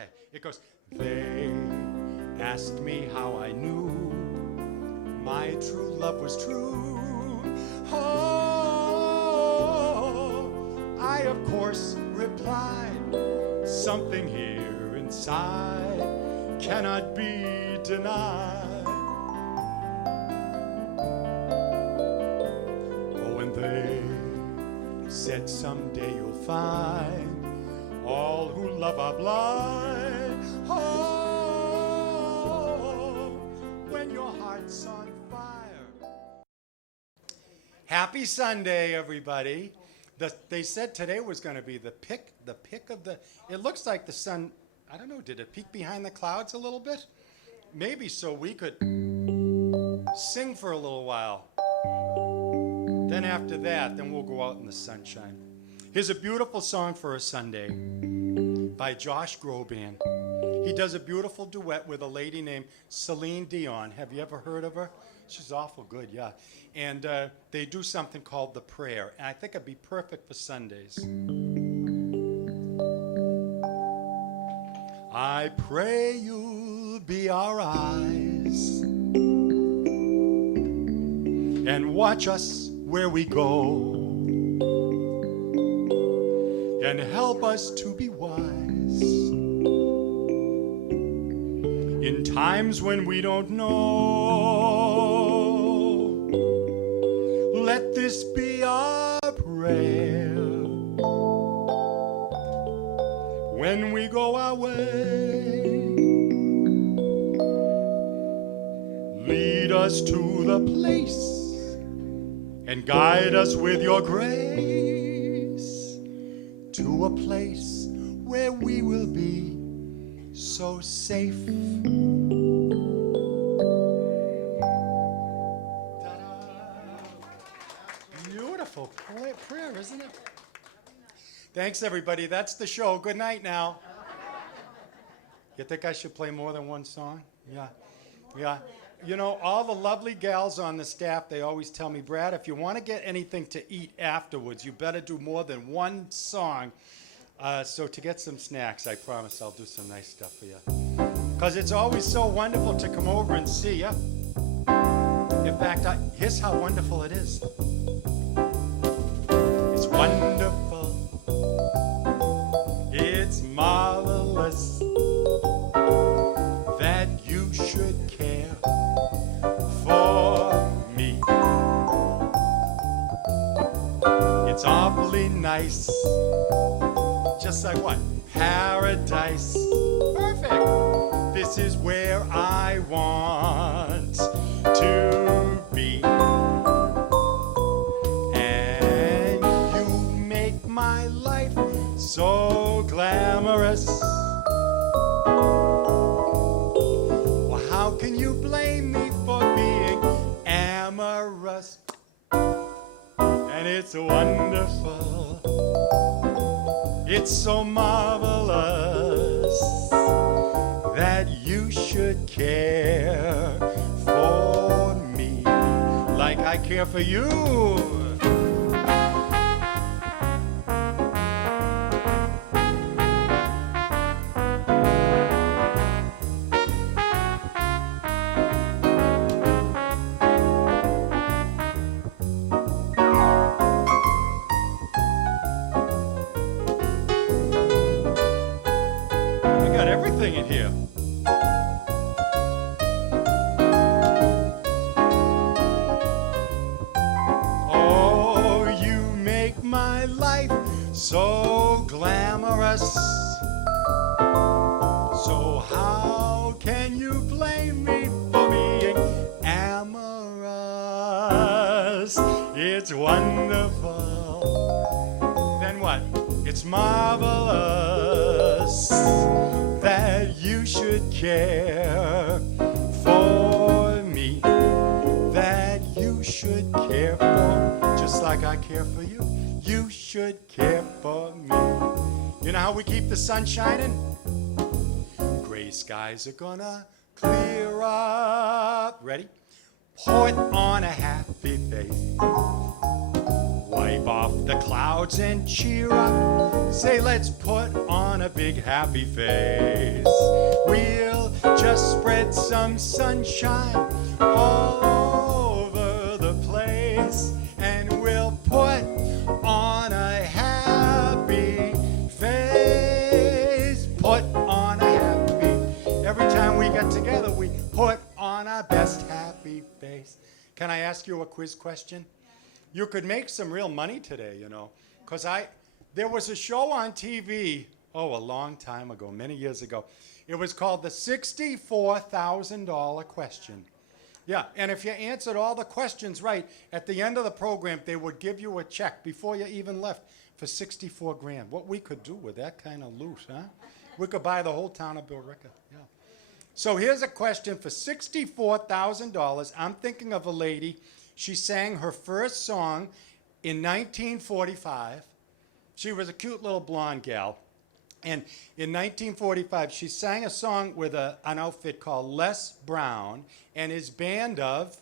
Okay, it goes, they asked me how I knew my true love was true. Oh, I of course replied, something here inside cannot be denied. Oh, and they said someday you'll find all who love are blind. Oh, when your heart's on fire. Happy Sunday, everybody. They said today was going to be the pick of the, it looks like the sun, I don't know, did it peek behind the clouds a little bit? Maybe so we could sing for a little while. Then after that, then we'll go out in the sunshine. Here's a beautiful song for a Sunday by Josh Groban. He does a beautiful duet with a lady named Celine Dion. Have you ever heard of her? She's awful good, yeah. And they do something called The Prayer. And I think it'd be perfect for Sundays. I pray you'll be our eyes and watch us where we go, and help us to be wise in times when we don't know. Let this be our prayer when we go our way. Lead us to the place and guide us with your grace to a place where we will be so safe. Beautiful prayer, isn't it? Thanks, everybody. That's the show. Good night now. You think I should play more than one song? Yeah. Yeah. You know, all the lovely gals on the staff, they always tell me, Brad, if you want to get anything to eat afterwards, you better do more than one song. So to get some snacks, I promise I'll do some nice stuff for you. Because it's always so wonderful to come over and see you. In fact, here's how wonderful it is. It's wonderful. It's marvelous that you should care for me. It's awfully nice, just like what? Paradise. Perfect. This is where I want to be. And you make my life so glamorous. Well, how can you blame me for being amorous? And it's wonderful. It's so marvelous that you should care for me like I care for you. In here. Oh, you make my life so glamorous. So how can you blame me for being amorous? It's wonderful. Then what? It's marvelous that you should care for me, that you should care for, just like I care for you. You should care for me. You know how we keep the sun shining? Gray skies are gonna clear up. Ready? Put on a happy face. Wipe wipe off the clouds and cheer up. Say, let's put on a big happy face. We'll just spread some sunshine all over the place, and we'll put on a happy face. Put on a happy. Every time we get together, we put on our best happy face. Can I ask you a quiz question? You could make some real money today, you know, because there was a show on TV, a long time ago, many years ago. It was called the $64,000 question. Yeah, and if you answered all the questions right, at the end of the program, they would give you a check before you even left for 64 grand. What we could do with that kind of loot, huh? We could buy the whole town of Billerica, yeah. So here's a question for $64,000. I'm thinking of a lady. She sang her first song in 1945. She was a cute little blonde gal. And in 1945, she sang a song with an outfit called Les Brown and his band of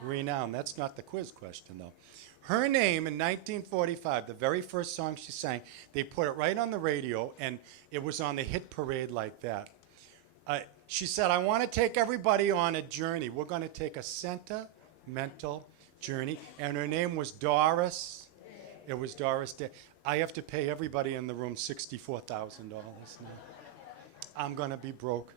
Renown. That's not the quiz question, though. Her name in 1945, the very first song she sang, they put it right on the radio, and it was on the hit parade like that. She said, I want to take everybody on a journey. We're going to take a sentimental journey. And her name was Doris. It was Doris Day. I have to pay everybody in the room $64,000 now. I'm going to be broke.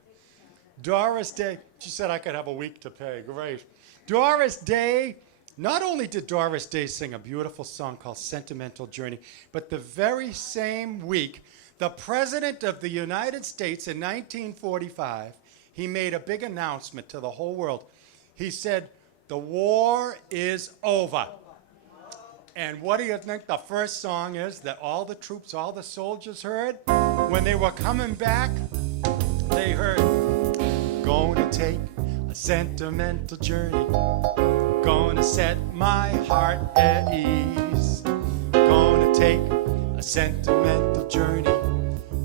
Doris Day. She said I could have a week to pay. Great. Doris Day. Not only did Doris Day sing a beautiful song called Sentimental Journey, but the very same week, the President of the United States in 1945, he made a big announcement to the whole world. He said, the war is over. And what do you think the first song is that all the troops, all the soldiers heard? When they were coming back, they heard, gonna take a sentimental journey, gonna set my heart at ease, gonna take a sentimental journey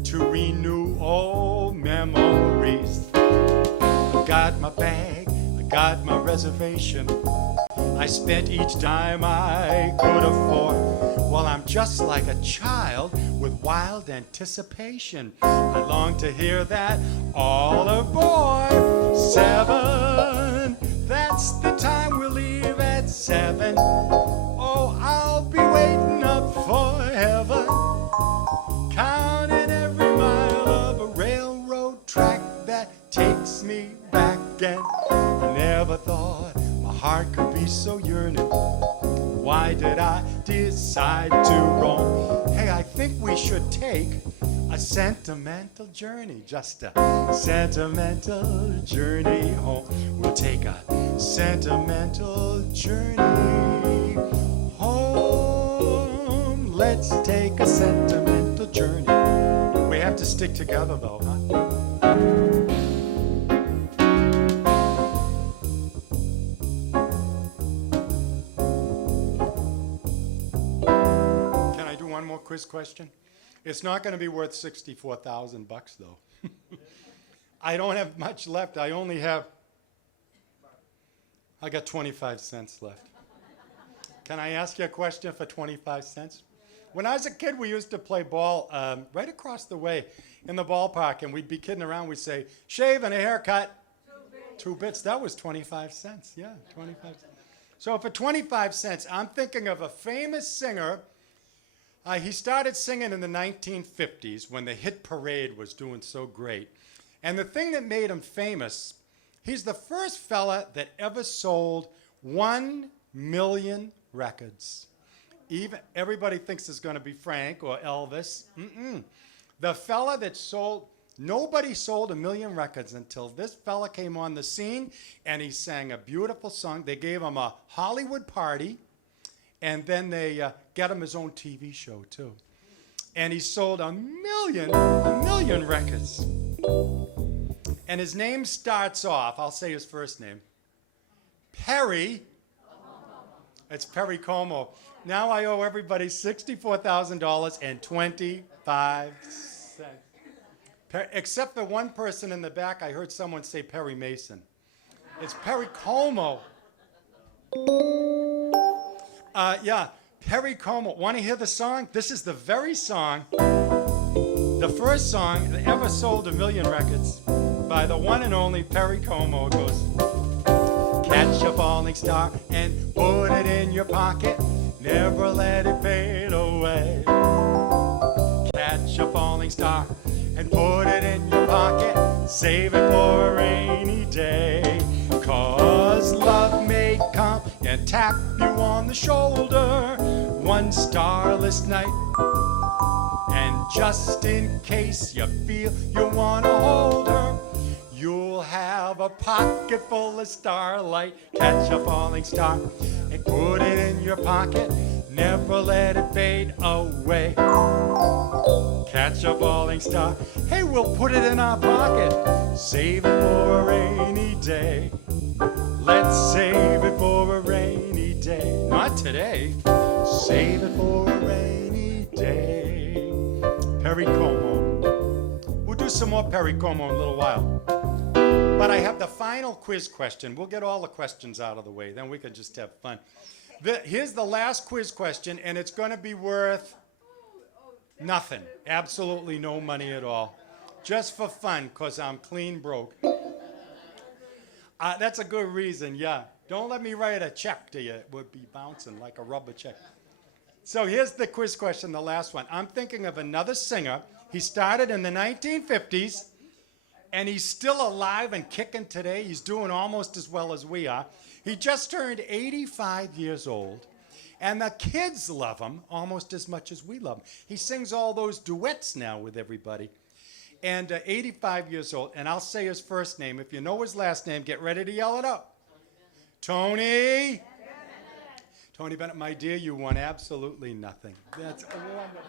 to renew old memories. I got my bag, I got my reservation, I spent each dime I could afford. Well, I'm just like a child with wild anticipation. I long to hear that all aboard. 7, that's the time we'll leave at 7. Oh, I'll be waiting up for heaven, counting every mile of a railroad track that takes me back. And I never thought my heart could be so yearning. Why did I decide to roam? Hey, I think we should take a sentimental journey, just a sentimental journey home. We'll take a sentimental journey home. Let's take a sentimental journey. We have to stick together, though, huh? Quiz question. It's not going to be worth $64,000 though. I don't have much left. I got 25 cents left. Can I ask you a question for 25 cents? When I was a kid, we used to play ball right across the way in the ballpark, and we'd be kidding around. We'd say, shave and a haircut. 2 bits. That was 25 cents. Yeah, 25 cents. So for 25 cents, I'm thinking of a famous singer. He started singing in the 1950s when the hit parade was doing so great. And the thing that made him famous, he's the first fella that ever sold 1 million records. Everybody thinks it's going to be Frank or Elvis. The fella that nobody sold 1 million records until this fella came on the scene, and he sang a beautiful song. They gave him a Hollywood party. And then they got him his own TV show, too. And he sold a million records. And his name starts off, I'll say his first name, Perry. It's Perry Como. Now I owe everybody $64,025. Except for one person in the back, I heard someone say Perry Mason. It's Perry Como. Yeah, Perry Como. Want to hear the song? This is the very song, the first song that ever sold 1 million records by the one and only Perry Como. It goes, catch a falling star and put it in your pocket. Never let it fade away. Catch a falling star and put it in your pocket. Save it for a rainy day. 'Cause love may come and tap you on the shoulder one starless night. And just in case you feel you want to hold her, you'll have a pocket full of starlight. Catch a falling star and put it in your pocket. Never let it fade away. Catch a falling star. Hey, we'll put it in our pocket. Save it for a rainy day. Let's save it for a rainy day. Not today. Save it for a rainy day. Perry Como. We'll do some more Perry Como in a little while. But I have the final quiz question. We'll get all the questions out of the way. Then we can just have fun. Here's the last quiz question, and it's going to be worth nothing. Absolutely no money at all. Just for fun, because I'm clean broke. That's a good reason, yeah. Don't let me write a check to you. It would be bouncing like a rubber check. So here's the quiz question, the last one. I'm thinking of another singer. He started in the 1950s, and he's still alive and kicking today. He's doing almost as well as we are. He just turned 85 years old, and the kids love him almost as much as we love him. He sings all those duets now with everybody. And 85 years old, and I'll say his first name. If you know his last name, get ready to yell it out. Tony Bennett. Tony Bennett, my dear, you won absolutely nothing. That's wonderful.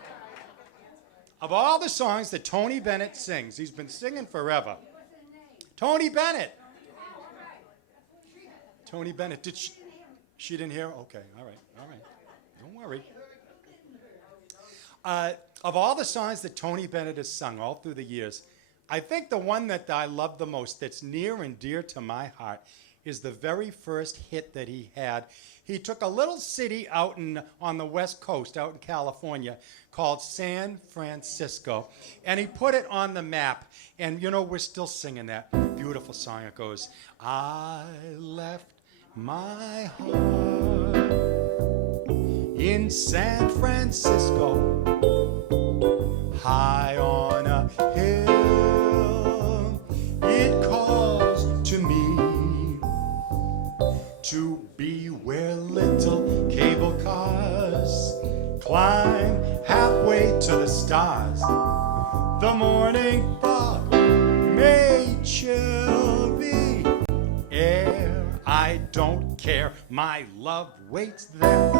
Of all the songs that Tony Bennett sings, he's been singing forever. Tony Bennett. Tony Bennett. Did she didn't hear? Okay, all right. Don't worry. Of all the songs that Tony Bennett has sung all through the years, I think the one that I love the most, that's near and dear to my heart, is the very first hit that he had. He took a little city out on the West Coast, out in California, called San Francisco, and he put it on the map. And, you know, we're still singing that beautiful song. It goes, I left my heart in San Francisco, high on a hill. It calls to me to be where little cable cars climb halfway to the stars. The morning fog may chill the air. I don't care, my love waits there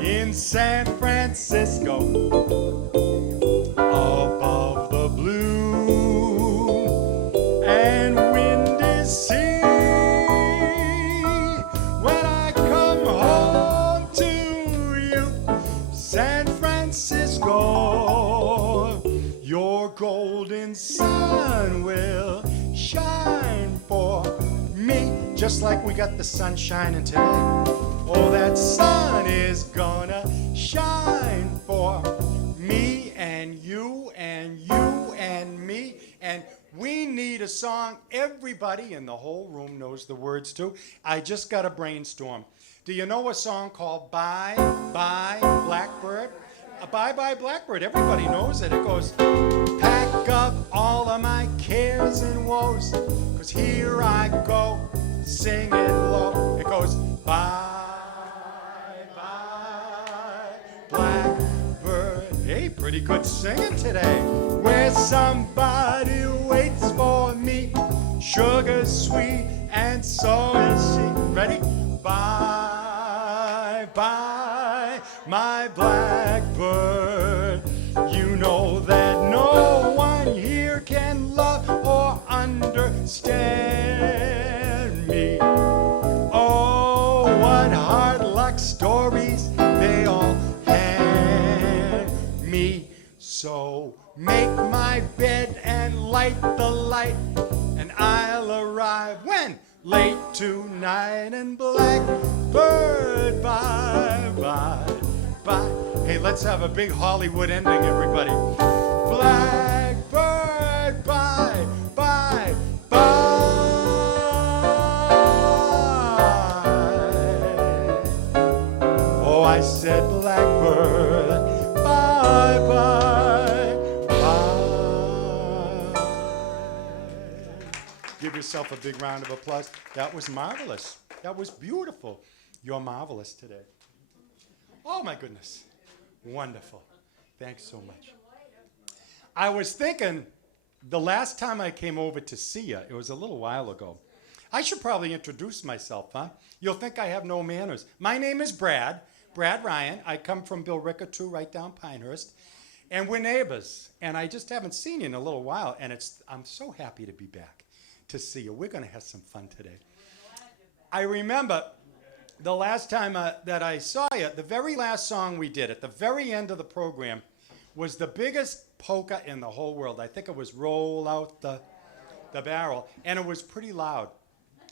in San Francisco, above the blue and windy sea. When I come home to you, San Francisco, your golden sun will shine for me, just like we got the sun shining today. Oh, that sun is gonna shine for me and you and you and me. And we need a song everybody in the whole room knows the words to. I just got to brainstorm. Do you know a song called Bye, Bye, Blackbird? Bye, Bye, Blackbird. Everybody knows it. It goes, pack up all of my cares and woes, 'cause here I go, singing low. It goes, bye, bye, Blackbird. Hey, pretty good singing today. Where somebody waits for me, sugar's sweet and so is she. Ready? Bye, bye, my Blackbird. You know that no one here can love or understand me. Oh, what hard luck stories they all had me. So make my bed and light the light, and I'll arrive when? late tonight, and Blackbird, bye, bye, bye. Hey, let's have a big Hollywood ending, everybody. Blackbird, bye, bye, bye. Oh, I said Blackbird, bye, bye, bye. Give yourself a big round of applause. That was marvelous. That was beautiful. You're marvelous today. Oh, my goodness. Wonderful. Thanks so much. I was thinking the last time I came over to see you, it was a little while ago. I should probably introduce myself, huh? You'll think I have no manners. My name is Brad Ryan. I come from Billerica too, right down Pinehurst. And we're neighbors. And I just haven't seen you in a little while. And I'm so happy to be back to see you. We're going to have some fun today. I remember the last time that I saw you, the very last song we did at the very end of the program was the biggest polka in the whole world. I think it was Roll Out the Barrel, and it was pretty loud.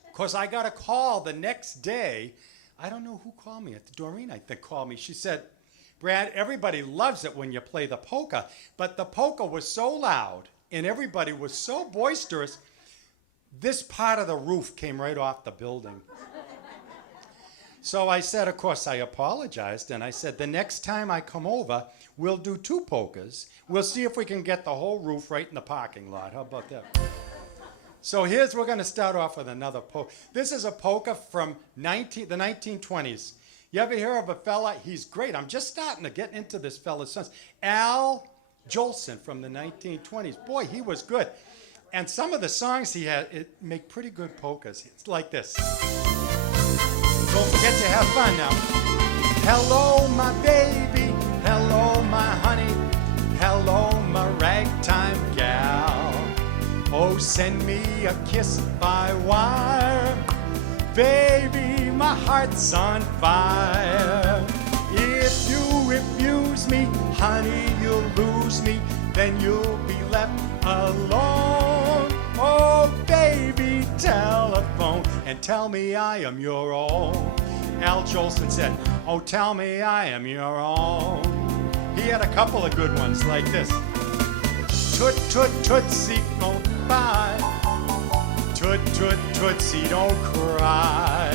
Of course, I got a call the next day. I don't know who called me. Doreen, I think, called me. She said, Brad, everybody loves it when you play the polka, but the polka was so loud and everybody was so boisterous, this part of the roof came right off the building. So I said, of course, I apologized, and I said, the next time I come over, we'll do 2 polkas. We'll see if we can get the whole roof right in the parking lot. How about that? So we're going to start off with another polka. This is a polka from the 1920s. You ever hear of a fella? He's great. I'm just starting to get into this fella's sons. Al Jolson from the 1920s. Boy, he was good. And some of the songs he had make pretty good polkas. It's like this. Don't forget to have fun now. Hello, my baby. Hello, my honey. Hello, my ragtime gal. Oh, send me a kiss by wire. Baby, my heart's on fire. If you refuse me, honey, you'll lose me. Then you'll be left alone. Oh, baby, telephone and tell me I am your own. Al Jolson said, oh, tell me I am your own. He had a couple of good ones like this. Toot, toot, tootsie, don't cry. Toot, toot, tootsie, don't cry.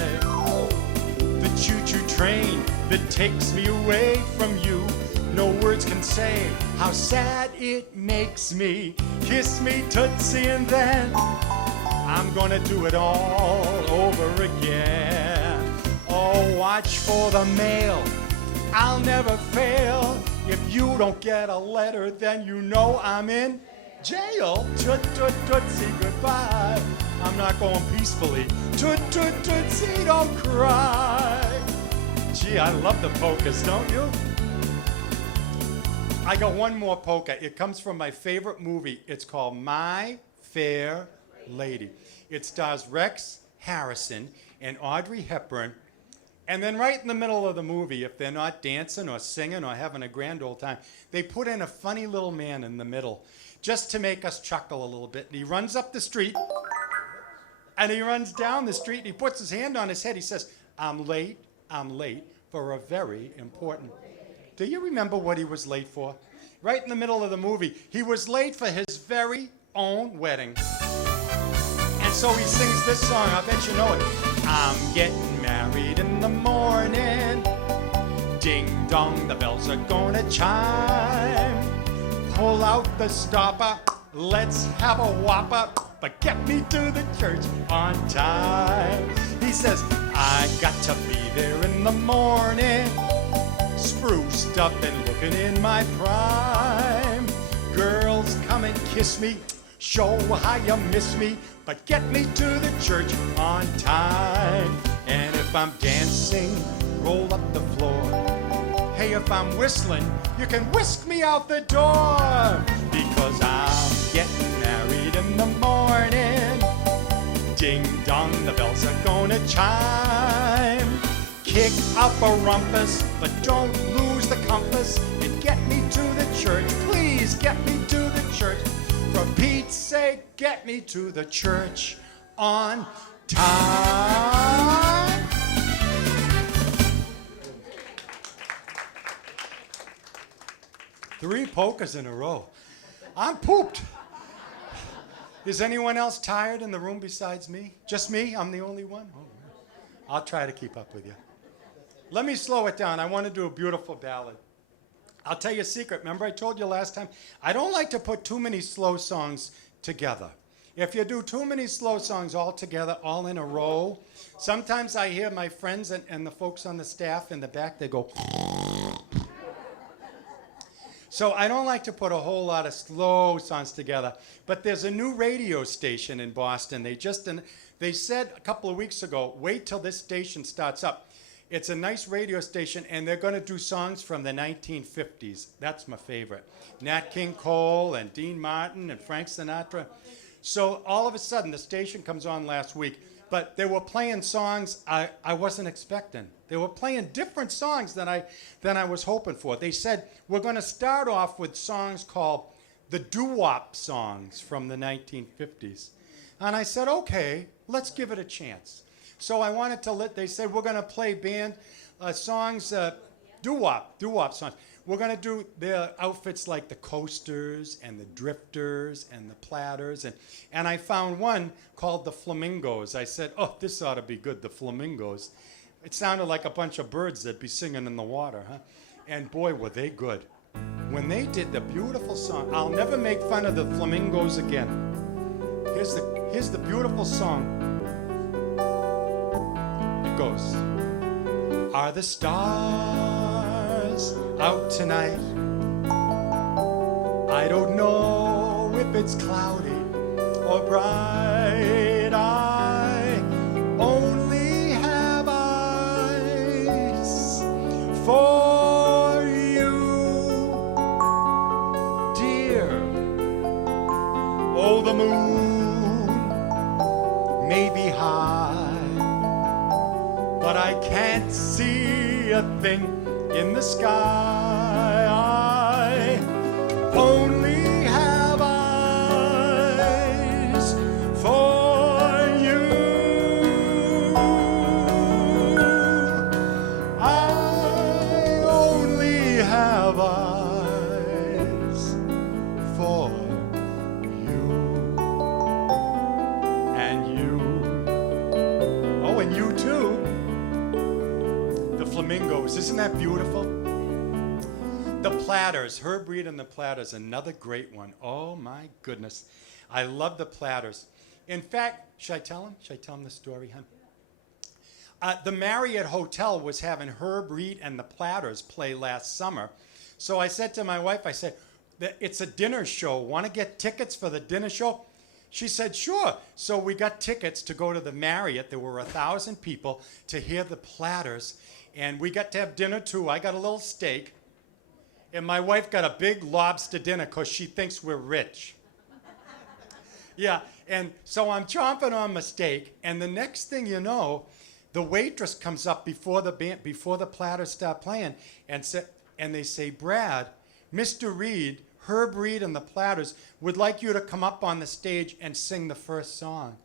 The choo-choo train that takes me away from you, no words can say how sad it makes me. Kiss me, Tootsie, and then I'm gonna do it all over again. Oh, watch for the mail. I'll never fail. If you don't get a letter, then you know I'm in jail. Toot, toot, Tootsie, goodbye. I'm not going peacefully. Toot, toot, Tootsie, don't cry. Gee, I love the polkas, don't you? I got one more polka. It comes from my favorite movie. It's called My Fair Lady. It stars Rex Harrison and Audrey Hepburn. And then right in the middle of the movie, if they're not dancing or singing or having a grand old time, they put in a funny little man in the middle just to make us chuckle a little bit. And he runs up the street, and he runs down the street, and he puts his hand on his head. He says, I'm late for a very important... Do you remember what he was late for? Right in the middle of the movie, he was late for his very own wedding. And so he sings this song, I bet you know it. I'm getting married in the morning. Ding dong, the bells are gonna chime. Pull out the stopper, let's have a whopper, but get me to the church on time. He says, I got to be there in the morning, spruced up and looking in my prime. Girls, come and kiss me, show how you miss me, but get me to the church on time. And if I'm dancing, roll up the floor. Hey, if I'm whistling, you can whisk me out the door. Because I'm getting married in the morning. Ding dong, the bells are gonna chime. Kick up a rumpus, but don't lose the compass. And get me to the church, please get me to the church. For Pete's sake, get me to the church on time. Three polkas in a row. I'm pooped. Is anyone else tired in the room besides me? Just me? I'm the only one? Oh, I'll try to keep up with you. Let me slow it down. I want to do a beautiful ballad. I'll tell you a secret. Remember I told you last time? I don't like to put too many slow songs together. If you do too many slow songs all together, all in a row, sometimes I hear my friends and the folks on the staff in the back, they go. So I don't like to put a whole lot of slow songs together. But there's a new radio station in Boston. They said a couple of weeks ago, wait till this station starts up. It's a nice radio station, and they're going to do songs from the 1950s. That's my favorite. Nat King Cole and Dean Martin and Frank Sinatra. So all of a sudden, the station comes on last week, but they were playing songs I wasn't expecting. They were playing different songs than I was hoping for. They said, we're going to start off with songs called the doo-wop songs from the 1950s. And I said, okay, let's give it a chance. So I wanted to they said, we're going to play band songs, doo-wop songs. We're going to do their outfits like the Coasters and the Drifters and the Platters. And I found one called the Flamingos. I said, oh, this ought to be good, the Flamingos. It sounded like a bunch of birds that'd be singing in the water, huh? And boy, were they good. When they did the beautiful song, I'll never make fun of the Flamingos again. Here's the beautiful song. It goes, are the stars out tonight? I don't know if it's cloudy or bright. I only have eyes for you, dear. Oh, the moon may be high, but I can't see a thing in the sky. I only have eyes for you. I only have eyes for you. And you. Oh, and you too. The Flamingos, isn't that beautiful? The Platters, Herb Reed and the Platters, another great one. Oh my goodness. I love the Platters. In fact, should I tell him? Should I tell him the story, hon? The Marriott Hotel was having Herb Reed and the Platters play last summer. So I said to my wife, I said, it's a dinner show. Want to get tickets for the dinner show? She said, sure. So we got tickets to go to the Marriott. There were 1,000 people to hear the Platters. And we got to have dinner too. I got a little steak. And my wife got a big lobster dinner because she thinks we're rich. Yeah, and so I'm chomping on my steak. And the next thing you know, the waitress comes up before the Platters start playing, and they say, Brad, Mr. Reed, Herb Reed and the Platters would like you to come up on the stage and sing the first song.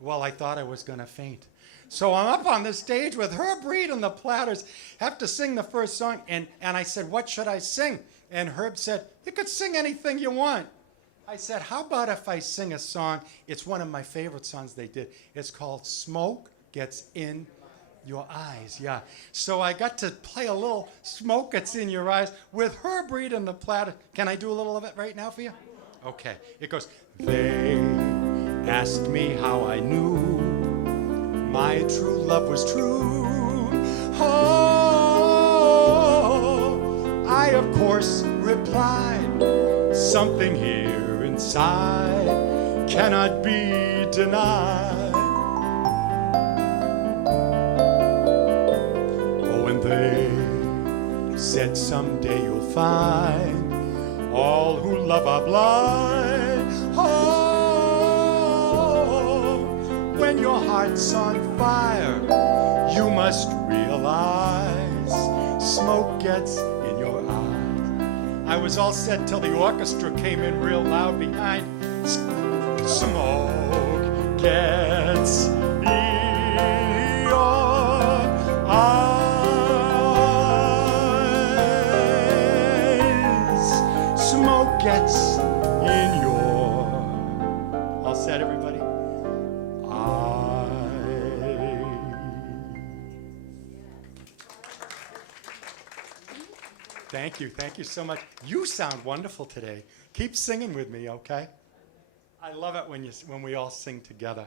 Well, I thought I was going to faint. So I'm up on the stage with Herb Reed and the Platters, have to sing the first song, and I said, what should I sing? And Herb said, you could sing anything you want. I said, how about if I sing a song? It's one of my favorite songs they did. It's called Smoke Gets in Your Eyes. Yeah. So I got to play a little Smoke Gets in Your Eyes with Herb Reed and the Platters. Can I do a little of it right now for you? Okay. It goes, they asked me how I knew my true love was true. Oh, I of course replied, something here inside cannot be denied. Oh, and they said someday you'll find all who love are blind. Oh, when your heart's on fire, you must realize smoke gets in your eyes. I was all set till the orchestra came in real loud behind. Smoke gets in your eyes. Smoke gets in your, all set, everybody? Thank you so much. You sound wonderful today. Keep singing with me, okay? I love it when we all sing together.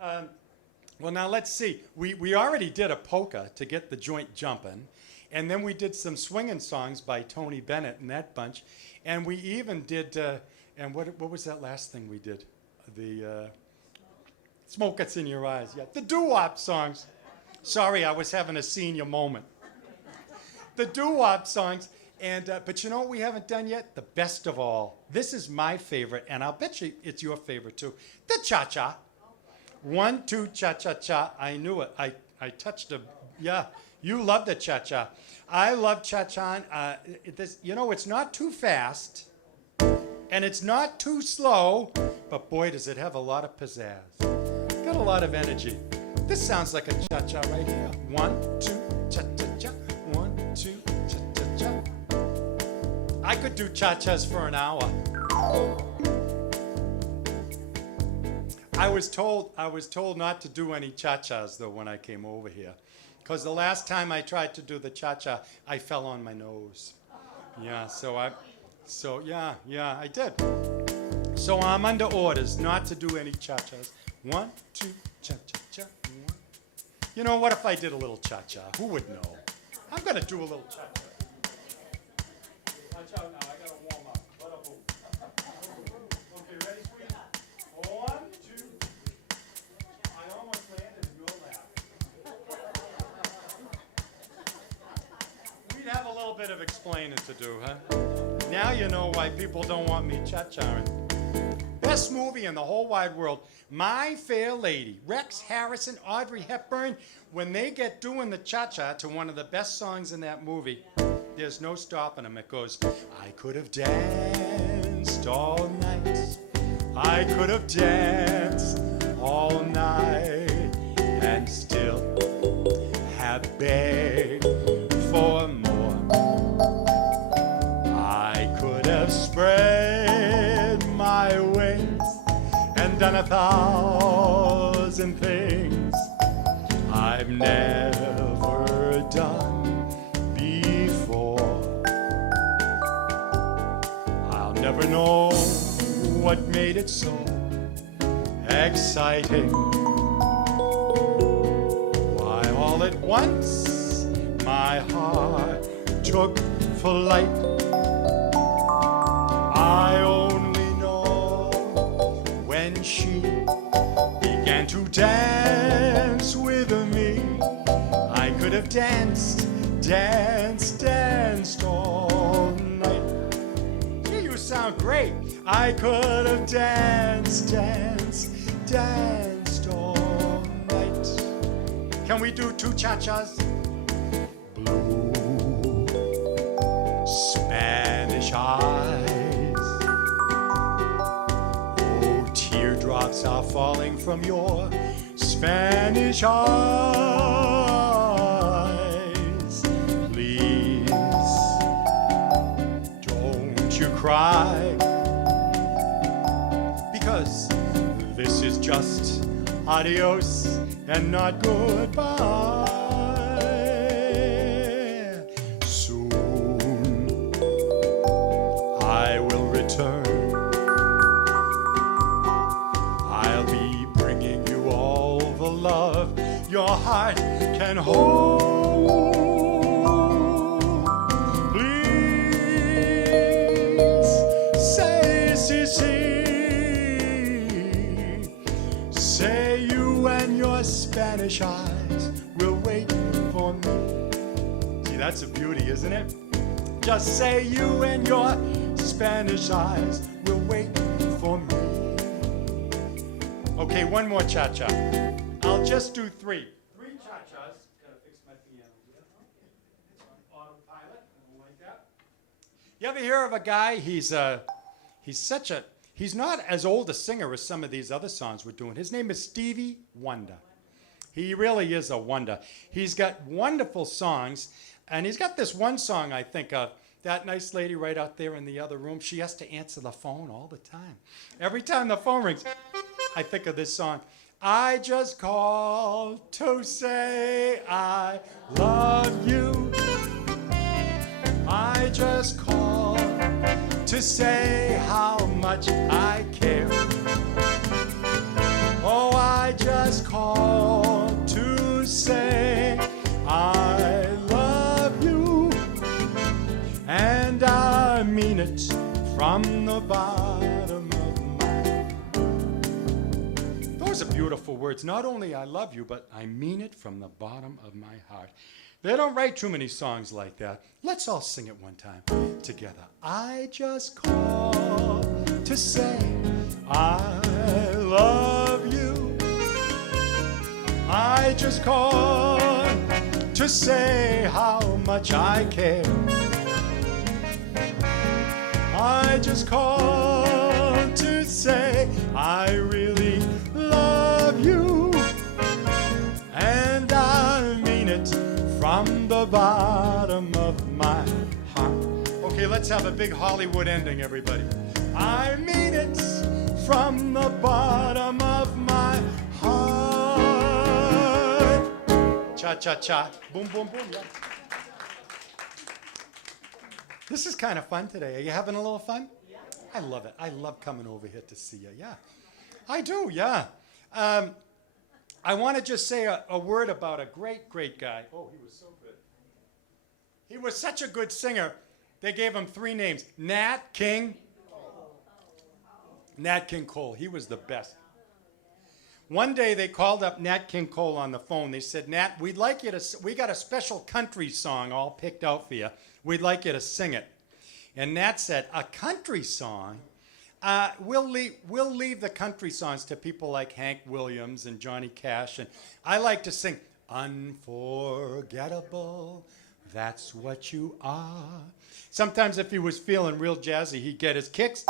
Well, now let's see. We already did a polka to get the joint jumping, and then we did some swinging songs by Tony Bennett and that bunch, and we even did. And what was that last thing we did? The Smoke Gets in Your Eyes. Yeah, the doo-wop songs. Sorry, I was having a senior moment. The doo-wop songs. And, but you know what we haven't done yet? The best of all. This is my favorite, and I'll bet you it's your favorite too. The cha-cha. 1, 2, cha-cha-cha. I knew it. I touched a, yeah. You love the cha-cha. I love cha-cha. You know, it's not too fast, and it's not too slow, but boy, does it have a lot of pizzazz. Got a lot of energy. This sounds like a cha-cha right here. 1, 2, cha-cha-cha. 1, 2, cha-cha-cha. I could do cha-chas for an hour. I was told not to do any cha-chas though when I came over here, because the last time I tried to do the cha-cha, I fell on my nose. Yeah, so I did. So I'm under orders not to do any cha-chas. 1, 2, cha-cha-cha. 1. You know, what if I did a little cha-cha? Who would know? I'm gonna do a little cha-cha. Watch out now, I gotta warm up. Bada boom. Okay, ready, sweetie? 1, 2. I almost landed in your lap. We'd have a little bit of explaining to do, huh? Now you know why people don't want me cha-chaing. Best movie in the whole wide world, My Fair Lady. Rex Harrison, Audrey Hepburn, when they get doing the cha-cha to one of the best songs in that movie, there's no stopping them. It goes, I could have danced all night. I could have danced all night and still have begged for more. I could have spread my wings and done 1,000 things I've never done before. I'll never know what made it so exciting. Why all at once my heart took flight. I only know when she began to dance with me. I could have danced all night. Gee, you sound great. I could have danced all night. Can we do 2 cha-chas? Blue Spanish eyes. Oh, teardrops are falling from your Spanish eyes. Please, don't you cry, because this is just adios and not goodbye. Soon I will return. I'll be bringing you all the love your heart can hold. Please say, say you and your Spanish eyes will wait for me. See, that's a beauty, isn't it? Just say you and your Spanish eyes will wait for me. Okay, one more cha-cha. I'll just do 3. 3 cha-chas. Gotta fix my piano. It's on autopilot. I don't like that. You ever hear of a guy? He's such a He's not as old a singer as some of these other songs we're doing. His name is Stevie Wonder. He really is a wonder. He's got wonderful songs, and he's got this one song I think of. That nice lady right out there in the other room, she has to answer the phone all the time. Every time the phone rings, I think of this song. I just called to say I love you. I just called to say how much I care. Oh, I just called to say I love you. And I mean it from the bottom of my heart. Those are beautiful words. Not only I love you, but I mean it from the bottom of my heart. They don't write too many songs like that. Let's all sing it one time together. I just called to say I love you. I just called to say how much I care. I just called to say I really love you, and I mean it from the bottom of my heart. Okay, let's have a big Hollywood ending, everybody. I mean it from the bottom of my heart. Cha-cha-cha, boom, boom, boom, yeah. This is kind of fun today. Are you having a little fun? Yeah. I love it. I love coming over here to see you. Yeah, I do. Yeah. I want to just say a word about a great, great guy. Oh, he was so good. He was such a good singer. They gave him 3 names. Nat King. Nat King Cole. He was the best. One day they called up Nat King Cole on the phone. They said, Nat, we got a special country song all picked out for you. We'd like you to sing it. And Nat said, a country song? We'll leave the country songs to people like Hank Williams and Johnny Cash. And I like to sing, unforgettable, that's what you are. Sometimes if he was feeling real jazzy, he'd get his kicks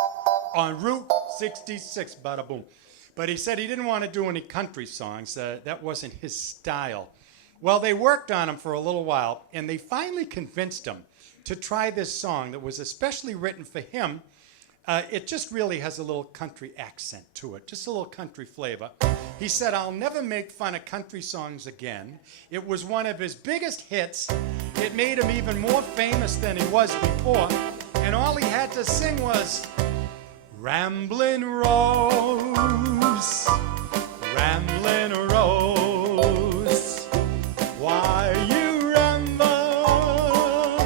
on Route 66, bada boom. But he said he didn't want to do any country songs. That wasn't his style. Well, they worked on him for a little while, and they finally convinced him to try this song that was especially written for him. It just really has a little country accent to it, just a little country flavor. He said, I'll never make fun of country songs again. It was one of his biggest hits. It made him even more famous than he was before. And all he had to sing was, Ramblin' Rose, Ramblin' Rose, why you ramble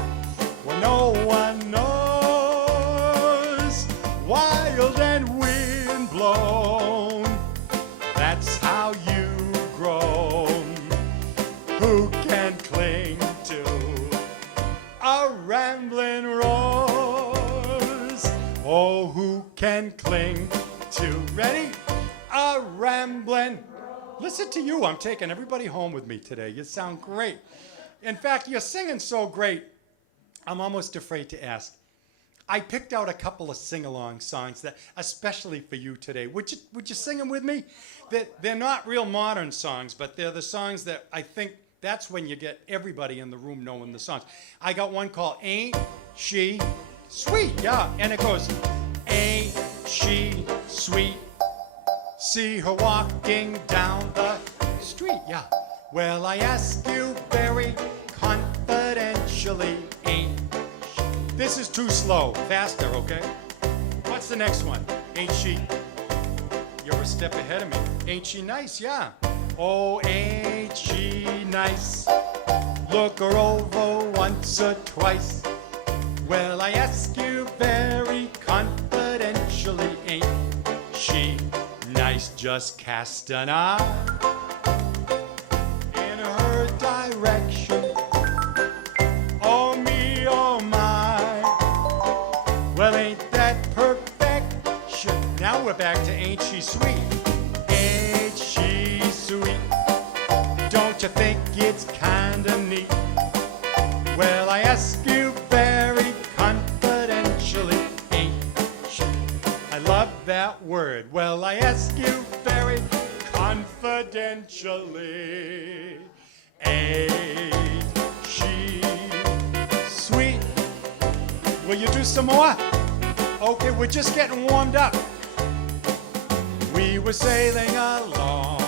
when no one knows? Wild and wind blown, that's how you grow. Who can cling to a ramblin' rose? Oh, who can cling to, ready? A ramblin'. Listen to you, I'm taking everybody home with me today. You sound great. In fact, you're singing so great, I'm almost afraid to ask. I picked out a couple of sing-along songs that, especially for you today. Would you sing them with me? They're not real modern songs, but they're the songs that I think that's when you get everybody in the room knowing the songs. I got one called Ain't She Sweet? Yeah, and it goes, Ain't she sweet? See her walking down the street. Yeah. Well, I ask you very confidentially, ain't she? This is too slow. Faster, okay? What's the next one? Ain't she? You're a step ahead of me. Ain't she nice? Yeah. Oh, ain't she nice? Look her over once or twice. Well, I ask you very confidentially, ain't she nice? Just cast an eye in her direction. Oh me, oh my. Well, ain't that perfection? Now we're back to ain't she sweet? Ain't she sweet? Don't you think it's kinda neat? Well, I ask you very confidentially, ain't she? I love that that word? Well, I ask you very confidentially. Ain't she sweet? Will you do some more? Okay, we're just getting warmed up. We were sailing along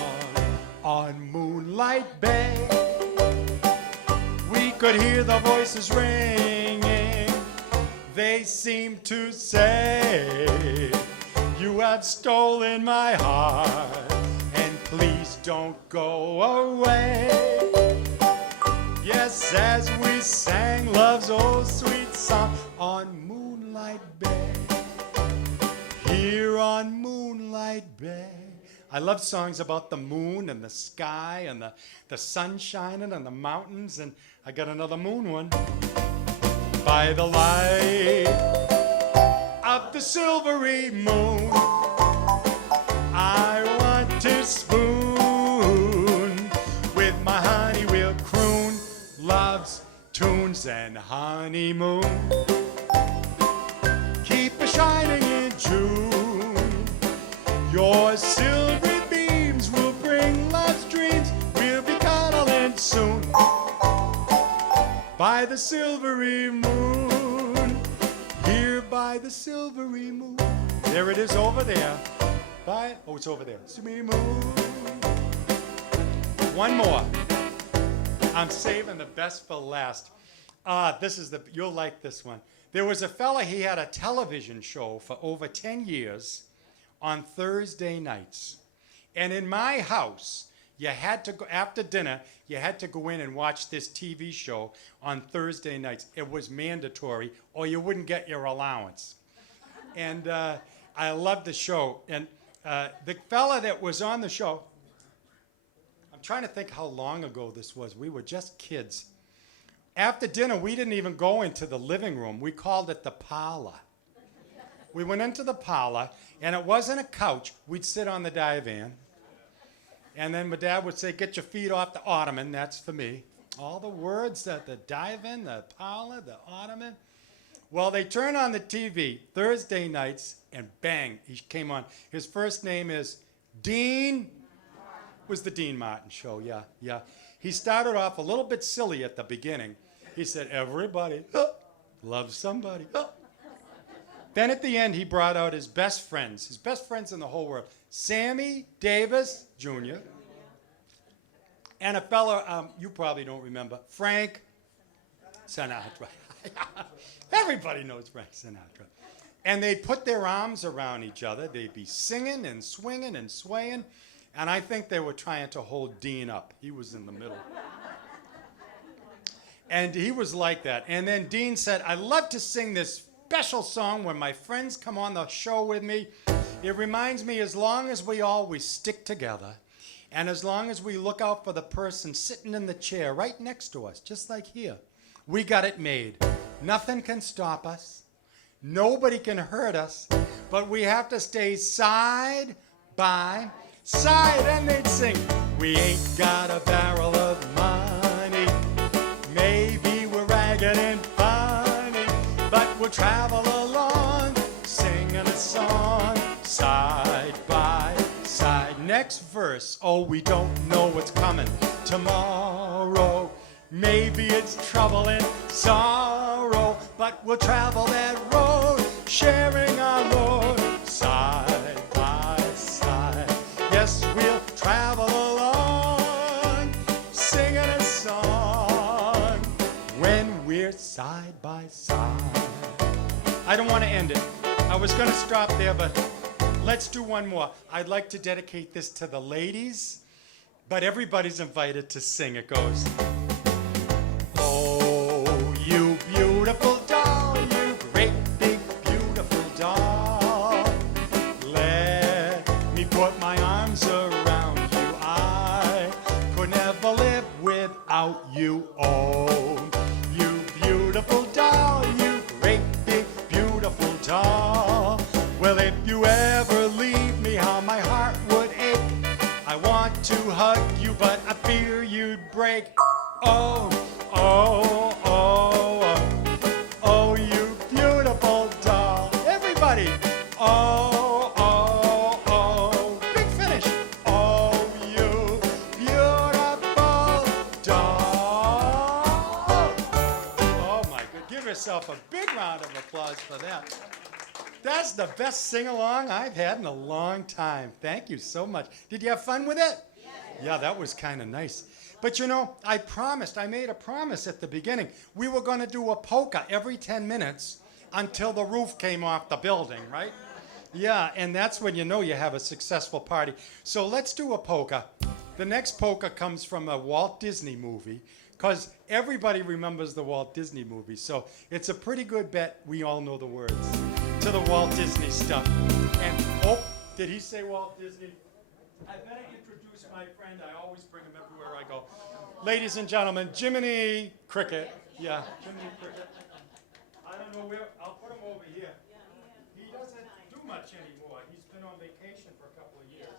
on Moonlight Bay. We could hear the voices ringing. They seemed to say, you have stolen my heart, and please don't go away. Yes, as we sang love's old sweet song on Moonlight Bay. Here on Moonlight Bay. I love songs about the moon and the sky and the sun shining and the mountains, and I got another moon one. By the light of the silvery moon, I want to spoon with my honey, we'll croon love's tunes and honeymoon. Keep a shining in June. Your silvery beams will bring love's dreams. We'll be cuddling soon by the silvery moon. Here by the silvery moon. There it is over there. Oh, it's over there. Silvery moon. One more. I'm saving the best for last. You'll like this one. There was a fella, he had a television show for over 10 years on Thursday nights. And in my house, you had to go, after dinner, you had to go in and watch this TV show on Thursday nights. It was mandatory, or you wouldn't get your allowance. And I loved the show. And the fella that was on the show, I'm trying to think how long ago this was. We were just kids. After dinner, we didn't even go into the living room. We called it the parlor. We went into the parlor, and it wasn't a couch. We'd sit on the divan. And then my dad would say, get your feet off the ottoman. That's for me. All the words, the divan, the parlor, the ottoman. Well, they turned on the TV Thursday nights, and bang, he came on. His first name is Dean. It was the Dean Martin show, yeah. He started off a little bit silly at the beginning. He said, everybody loves somebody. Then at the end, he brought out his best friends in the whole world. Sammy Davis Jr. and a fellow you probably don't remember, Frank Sinatra. Everybody knows Frank Sinatra. And they'd put their arms around each other. They'd be singing and swinging and swaying. And I think they were trying to hold Dean up. He was in the middle. And he was like that. And then Dean said, I love to sing this special song when my friends come on the show with me. It reminds me, as long as we always stick together, and as long as we look out for the person sitting in the chair right next to us, just like here, we got it made. Nothing can stop us. Nobody can hurt us. But we have to stay side by side. And they'd sing, we ain't got a barrel of money. Maybe we're ragged and funny, but we'll travel along, singing a song, side by side. Next verse, oh, we don't know what's coming tomorrow. Maybe it's trouble and sorrow, but we'll travel that road, sharing our load, side by side. Yes, we'll travel along, singing a song, when we're side by side. I don't want to end it. I was going to stop there, but let's do one more. I'd like to dedicate this to the ladies, but everybody's invited to sing. It goes, oh, you beautiful doll, you great big beautiful doll. Let me put my arms around you. I could never live without you. Oh, you beautiful doll, you great big beautiful doll. Well, if you ever leave me, how my heart would ache. I want to hug you, but I fear you'd break. Oh, oh, oh, oh, oh, you beautiful doll. Everybody. Oh, oh, yourself a big round of applause for that. That's the best sing-along I've had in a long time. Thank you so much. Did you have fun with it? Yeah, that was kind of nice. But you know, I made a promise at the beginning. We were going to do a polka every 10 minutes until the roof came off the building, right? Yeah, and that's when you know you have a successful party. So let's do a polka. The next polka comes from a Walt Disney movie, because everybody remembers the Walt Disney movie. So it's a pretty good bet we all know the words to the Walt Disney stuff. And, oh, did he say Walt Disney? I better introduce my friend. I always bring him everywhere I go. Ladies and gentlemen, Jiminy Cricket. Yeah, Jiminy Cricket. I don't know where, I'll put him over here. He doesn't do much anymore. He's been on vacation for a couple of years.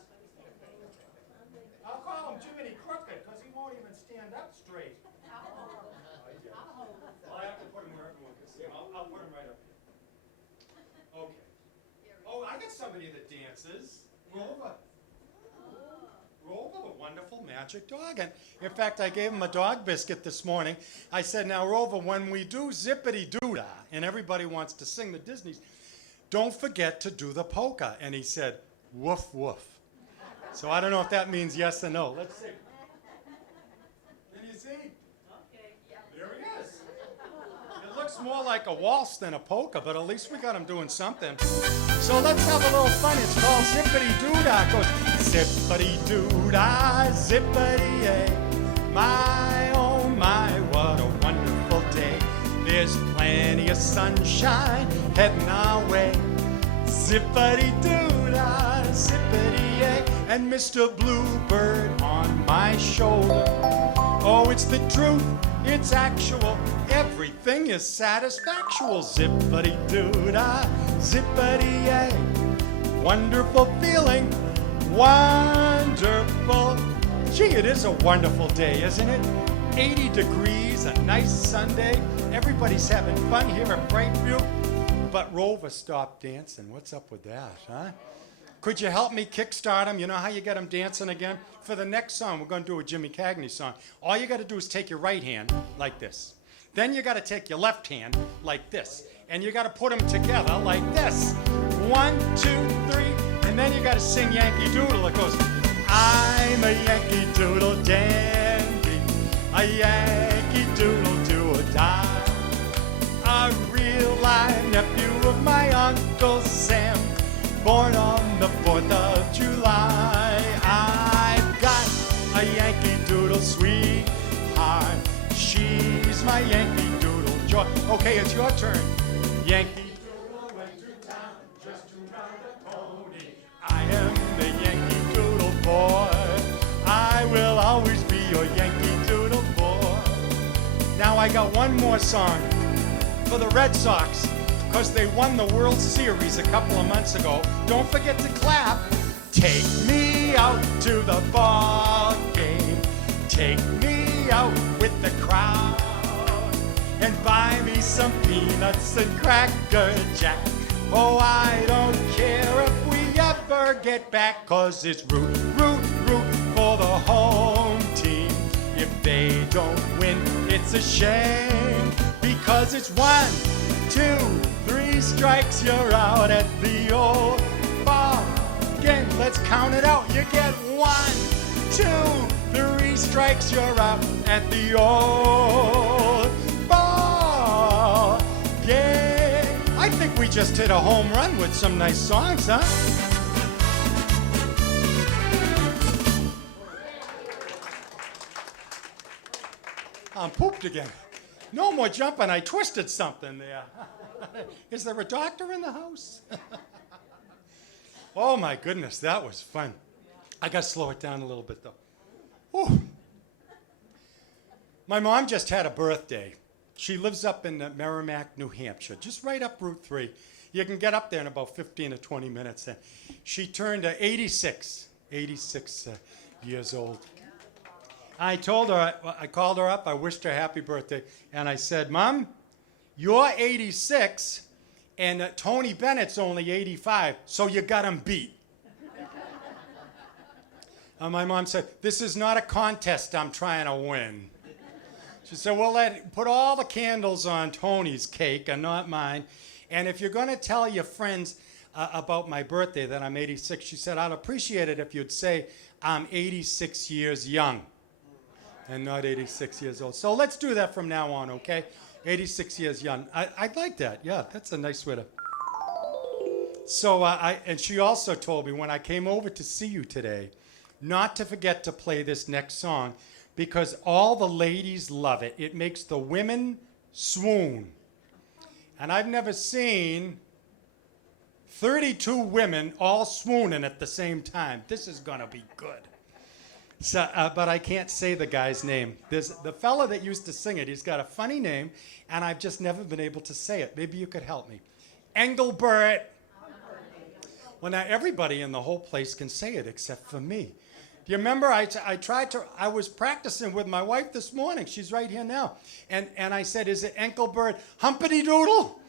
I'll call him Jiminy Crooked because he won't even stand up straight. Well, I have to put him where everyone can see him. I'll put him right up here. Okay. Oh, I got somebody that dances. Rover. Rover, the wonderful magic dog. And in fact, I gave him a dog biscuit this morning. I said, now, Rover, when we do zippity-doo-dah, and everybody wants to sing the Disneys, don't forget to do the polka. And he said, woof, woof. So I don't know if that means yes or no. Let's see. Can you see? Okay. There he is. It looks more like a waltz than a polka, but at least we got him doing something. So let's have a little fun. It's called Zippity-Doo-Dah. It goes zippity-doo-dah, zippity-yay. My, oh my, what a wonderful day. There's plenty of sunshine heading our way. Zippity-doo-dah, zippity-yay. And Mr. Bluebird on my shoulder. Oh, it's the truth, it's actual. Everything is satisfactual. Zippity-doo-dah, zippity-yay. Wonderful feeling, wonderful. Gee, it is a wonderful day, isn't it? 80 degrees, a nice Sunday. Everybody's having fun here at Brightview. But Rover stopped dancing. What's up with that, huh? Could you help me kickstart him? You know how you get him dancing again? For the next song, we're going to do a Jimmy Cagney song. All you got to do is take your right hand like this. Then you got to take your left hand like this. And you got to put them together like this. 1, 2, 3. And then you got to sing Yankee Doodle. It goes, I'm a Yankee Doodle dandy, a Yankee Doodle do or die. A real live nephew of my Uncle Sam, born on the 4th of July. I've got a Yankee Doodle sweetheart. She's my Yankee Doodle joy. Okay, it's your turn. Yankee Doodle went to town just to ride a pony. I am the Yankee Doodle boy. I will always be your Yankee Doodle boy. Now I got one more song for the Red Sox, because they won the World Series a couple of months ago. Don't forget to clap. Take me out to the ball game. Take me out with the crowd. And buy me some peanuts and Cracker Jack. Oh, I don't care if we ever get back, 'cause it's root, root, root for the home team. If they don't win, it's a shame, because it's 1, 2, 3 strikes, you're out at the old ball game. Let's count it out. You get 1, 2, 3 strikes, you're out at the old ball game. I think we just hit a home run with some nice songs, huh? I'm pooped again. No more jumping. I twisted something there. Is there a doctor in the house? Oh, my goodness. That was fun. I got to slow it down a little bit, though. Whew. My mom just had a birthday. She lives up in Merrimack, New Hampshire, just right up Route 3. You can get up there in about 15 or 20 minutes. She turned 86 years old. I told her, I called her up, I wished her happy birthday, and I said, Mom, you're 86, and Tony Bennett's only 85, so you got him beat. My mom said, this is not a contest I'm trying to win. She said, well, put all the candles on Tony's cake and not mine. And if you're going to tell your friends about my birthday, that I'm 86, she said, I'd appreciate it if you'd say I'm 86 years young and not 86 years old. So let's do that from now on, okay? 86 years young. I'd like that. Yeah, that's a nice way to... So, and she also told me when I came over to see you today, not to forget to play this next song because all the ladies love it. It makes the women swoon. And I've never seen 32 women all swooning at the same time. This is going to be good. So, but I can't say the guy's name. There's the fella that used to sing it. He's got a funny name, and I've just never been able to say it. Maybe you could help me. Engelbert. Well, now everybody in the whole place can say it except for me. Do you remember I was practicing with my wife this morning. She's right here now. And I said, is it Engelbert Humpity Doodle?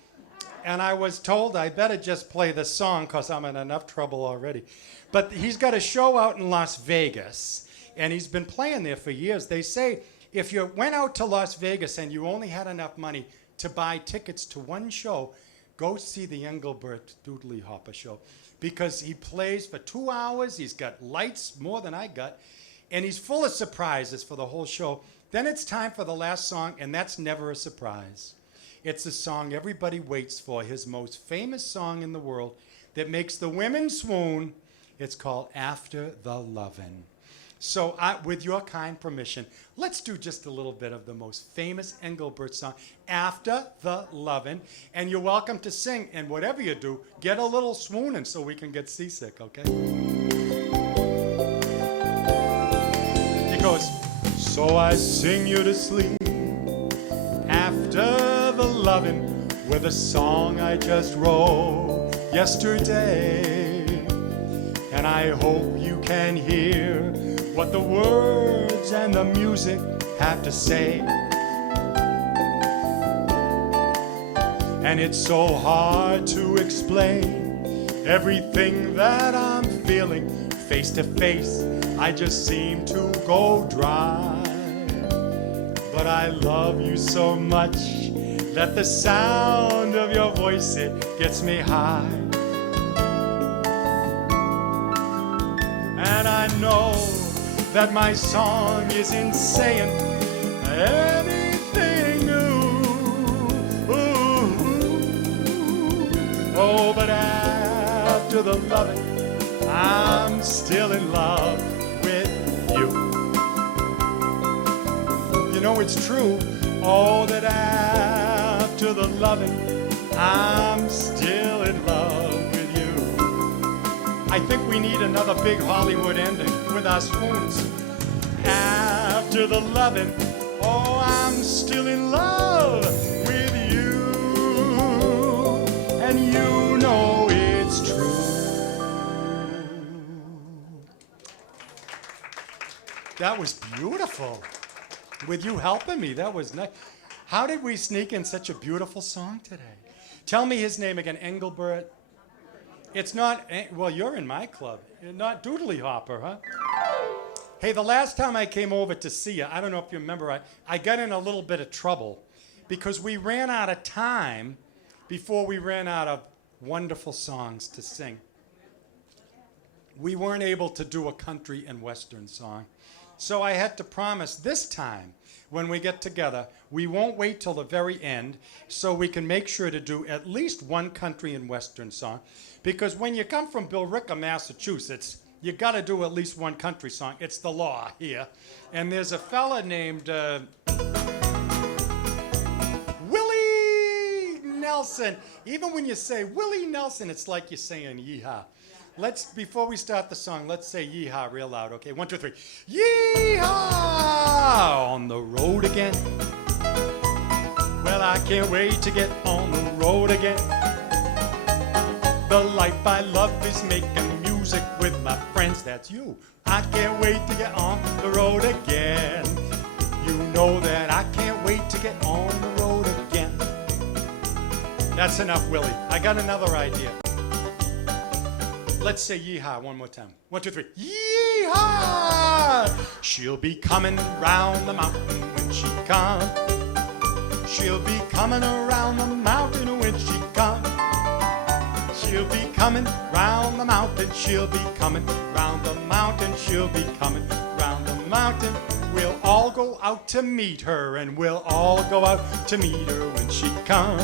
And I was told I better just play this song because I'm in enough trouble already. But he's got a show out in Las Vegas, and he's been playing there for years. They say if you went out to Las Vegas and you only had enough money to buy tickets to one show, go see the Engelbert Doodly Hopper show. Because he plays for 2 hours, he's got lights, more than I got, and he's full of surprises for the whole show. Then it's time for the last song, and that's never a surprise. It's a song everybody waits for, his most famous song in the world that makes the women swoon. It's called After the Lovin'. So with your kind permission, let's do just a little bit of the most famous Engelbert song, After the Lovin'. And you're welcome to sing, and whatever you do, get a little swooning so we can get seasick, okay? It goes, so I sing you to sleep after the lovin' with a song I just wrote yesterday. And I hope you can hear what the words and the music have to say. And it's so hard to explain everything that I'm feeling. Face to face, I just seem to go dry. But I love you so much that the sound of your voice, it gets me high. And I know that my song isn't saying anything new. Ooh. Oh, but after the loving, I'm still in love with you. You know it's true. Oh, that after the loving, I'm still in love with you. I think we need another big Hollywood ending with our spoons. After the loving, oh, I'm still in love with you. And you know it's true. That was beautiful. With you helping me, that was nice. How did we sneak in such a beautiful song today? Tell me his name again, Engelbert. It's not, well, you're in my club. You're not Doodly Hopper, huh? Hey, the last time I came over to see you, I don't know if you remember, I got in a little bit of trouble because we ran out of time before we ran out of wonderful songs to sing. We weren't able to do a country and western song. So I had to promise this time, when we get together, we won't wait till the very end so we can make sure to do at least one country and western song. Because when you come from Billerica, Massachusetts, you got to do at least one country song. It's the law here. And there's a fella named Willie Nelson. Even when you say Willie Nelson, it's like you're saying yeehaw. Before we start the song, let's say yeehaw real loud, okay? 1, 2, 3. Yeehaw! On the road again. Well, I can't wait to get on the road again. The life I love is making music with my friends. That's you. I can't wait to get on the road again. You know that I can't wait to get on the road again. That's enough, Willie. I got another idea. Let's say yeehaw one more time. 1, 2, 3. Yeehaw! She'll be coming round the mountain when she comes. She'll be coming around the mountain when she comes. She'll be coming round the mountain. She'll be coming round the mountain. She'll be coming round the mountain. We'll all go out to meet her, and we'll all go out to meet her when she comes.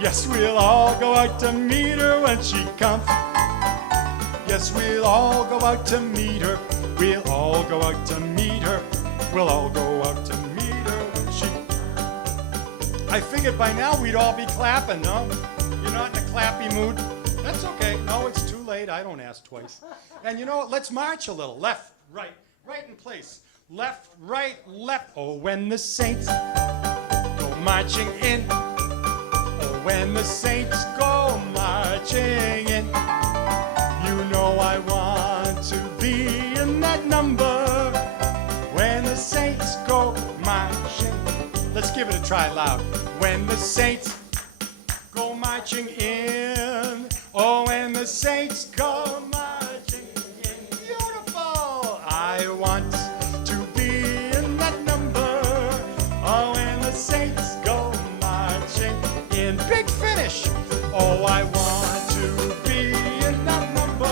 Yes, we'll all go out to meet her when she comes. Yes, we'll all go out to meet her. We'll all go out to meet her. We'll all go out to meet her when she... I figured by now we'd all be clapping, no? You're not in a clappy mood? That's okay. No, it's too late. I don't ask twice. And you know what? Let's march a little. Left, right in place. Left, right, left. Oh, when the saints go marching in. Oh, when the saints go marching in. You know I want to be in that number. When the saints go marching. Let's give it a try loud. When the saints go marching in. Oh, when the saints go marching in. Beautiful. I want to be in that number. Oh, when the saints go marching in. Big finish. Oh, I want to be in that number.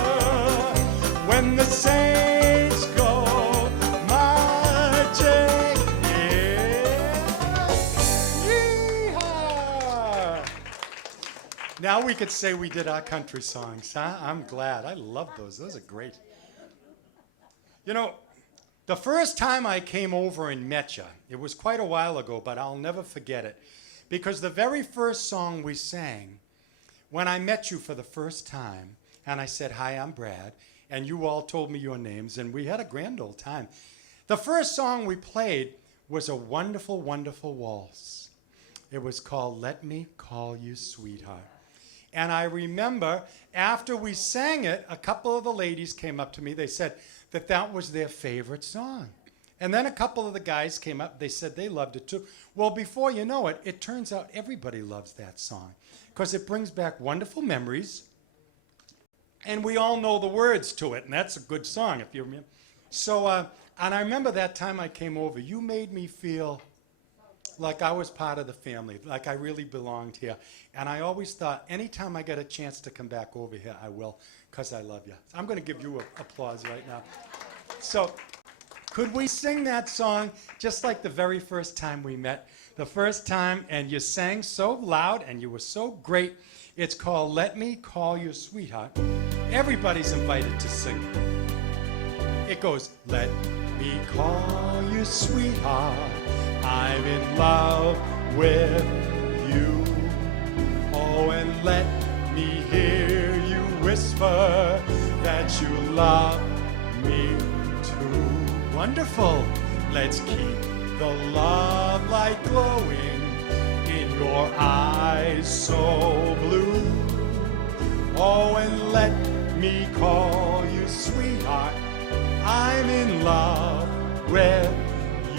When the saints go marching in. Yeehaw! Now we could say we did our country songs, huh? I'm glad. I love those. Those are great. You know, the first time I came over and met you, it was quite a while ago, but I'll never forget it. Because the very first song we sang, when I met you for the first time, and I said, hi, I'm Brad, and you all told me your names, and we had a grand old time. The first song we played was a wonderful, wonderful waltz. It was called Let Me Call You Sweetheart. And I remember after we sang it, a couple of the ladies came up to me. They said that that was their favorite song. And then a couple of the guys came up. They said they loved it too. Well, before you know it, it turns out everybody loves that song because it brings back wonderful memories. And we all know the words to it, and that's a good song if you remember. So, and I remember that time I came over, you made me feel like I was part of the family, like I really belonged here. And I always thought, anytime I get a chance to come back over here, I will, because I love you. I'm going to give you applause right now. So, could we sing that song just like the very first time we met? The first time, and you sang so loud, and you were so great. It's called Let Me Call You Sweetheart. Everybody's invited to sing. It goes, let me call you sweetheart. I'm in love with you. Oh, and let me hear you whisper that you love me too. Wonderful. Let's keep the love light glowing in your eyes so blue. Oh, and let me call you sweetheart. I'm in love with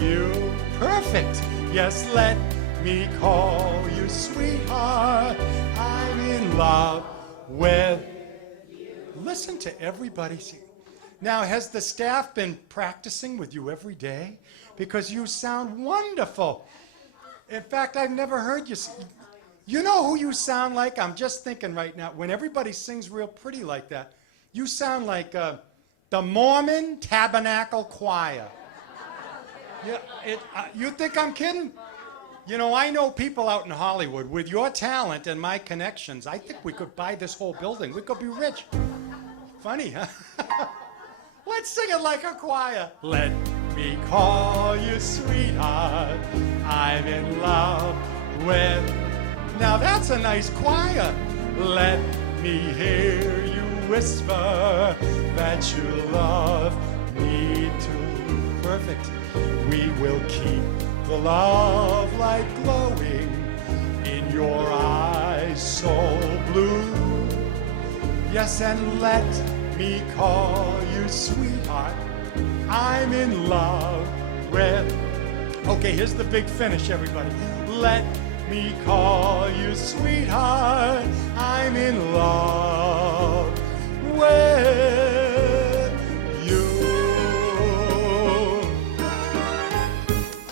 you. Perfect. Yes, let me call you sweetheart. I'm in love with you. Listen to everybody sing. Now, has the staff been practicing with you every day? Because you sound wonderful. In fact, I've never heard you sing. You know who you sound like? I'm just thinking right now, when everybody sings real pretty like that, you sound like the Mormon Tabernacle Choir. Yeah, you think I'm kidding? You know, I know people out in Hollywood. With your talent and my connections, I think we could buy this whole building. We could be rich. Funny, huh? Let's sing it like a choir. Let me call you sweetheart. I'm in love with... Now that's a nice choir. Let me hear you whisper that you love me too. Perfect. We will keep the love light glowing in your eyes so blue. Yes, and let me call you sweetheart. I'm in love with... Okay, here's the big finish, everybody. Let me call you sweetheart. I'm in love with you.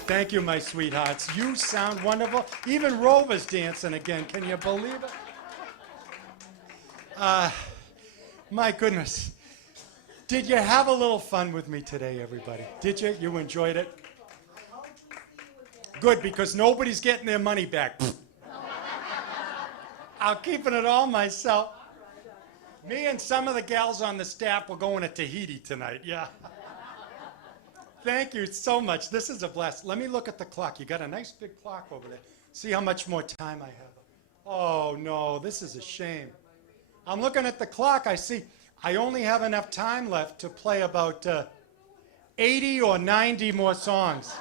Thank you, my sweethearts. You sound wonderful. Even Rover's dancing again. Can you believe it? My goodness. Did you have a little fun with me today, everybody? Did you? You enjoyed it? Good, because nobody's getting their money back. I'm keeping it all myself. Me and some of the gals on the staff were going to Tahiti tonight, yeah. Thank you so much. This is a blast. Let me look at the clock. You got a nice big clock over there. See how much more time I have. Oh, no, this is a shame. I'm looking at the clock. I see I only have enough time left to play about 80 or 90 more songs.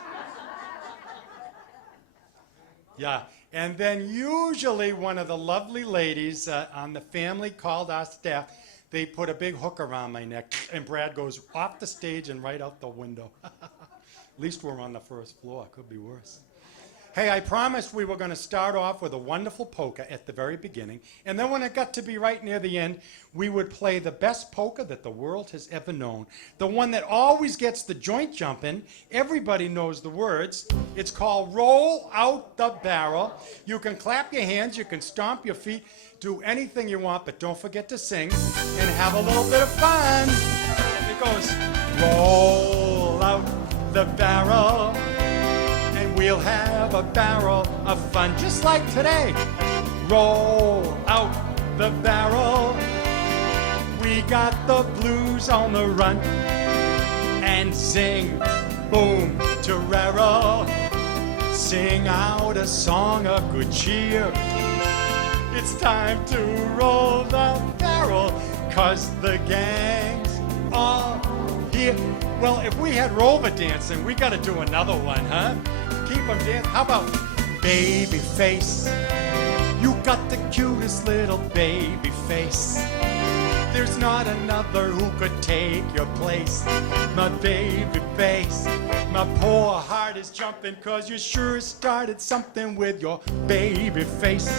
Yeah, and then usually one of the lovely ladies on the family called our staff. They put a big hook around my neck, and Brad goes off the stage and right out the window. At least we're on the first floor. Could be worse. Hey, I promised we were going to start off with a wonderful polka at the very beginning, and then when it got to be right near the end, we would play the best polka that the world has ever known. The one that always gets the joint jumping. Everybody knows the words. It's called Roll Out the Barrel. You can clap your hands, you can stomp your feet, do anything you want, but don't forget to sing and have a little bit of fun. It goes, roll out the barrel, and we'll have a barrel of fun, just like today. Roll out the barrel, we got the blues on the run, and sing, boom, terrero, sing out a song of good cheer. It's time to roll the barrel, 'cause the gang's all here. Well, if we had Rover dancing, we gotta do another one, huh? Keep them dancing. How about baby face? You got the cutest little baby face. There's not another who could take your place. My baby face, my poor heart is jumping, 'cause you sure started something with your baby face.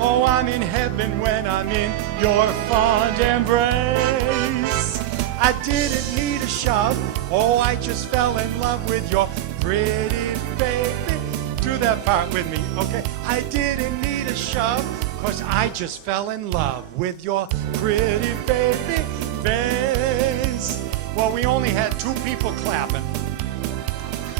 Oh, I'm in heaven when I'm in your fond embrace. I didn't need a shove. Oh, I just fell in love with your pretty baby. Do that part with me, okay? I didn't need a shove, 'cause I just fell in love with your pretty baby face. Well, we only had 2 people clapping,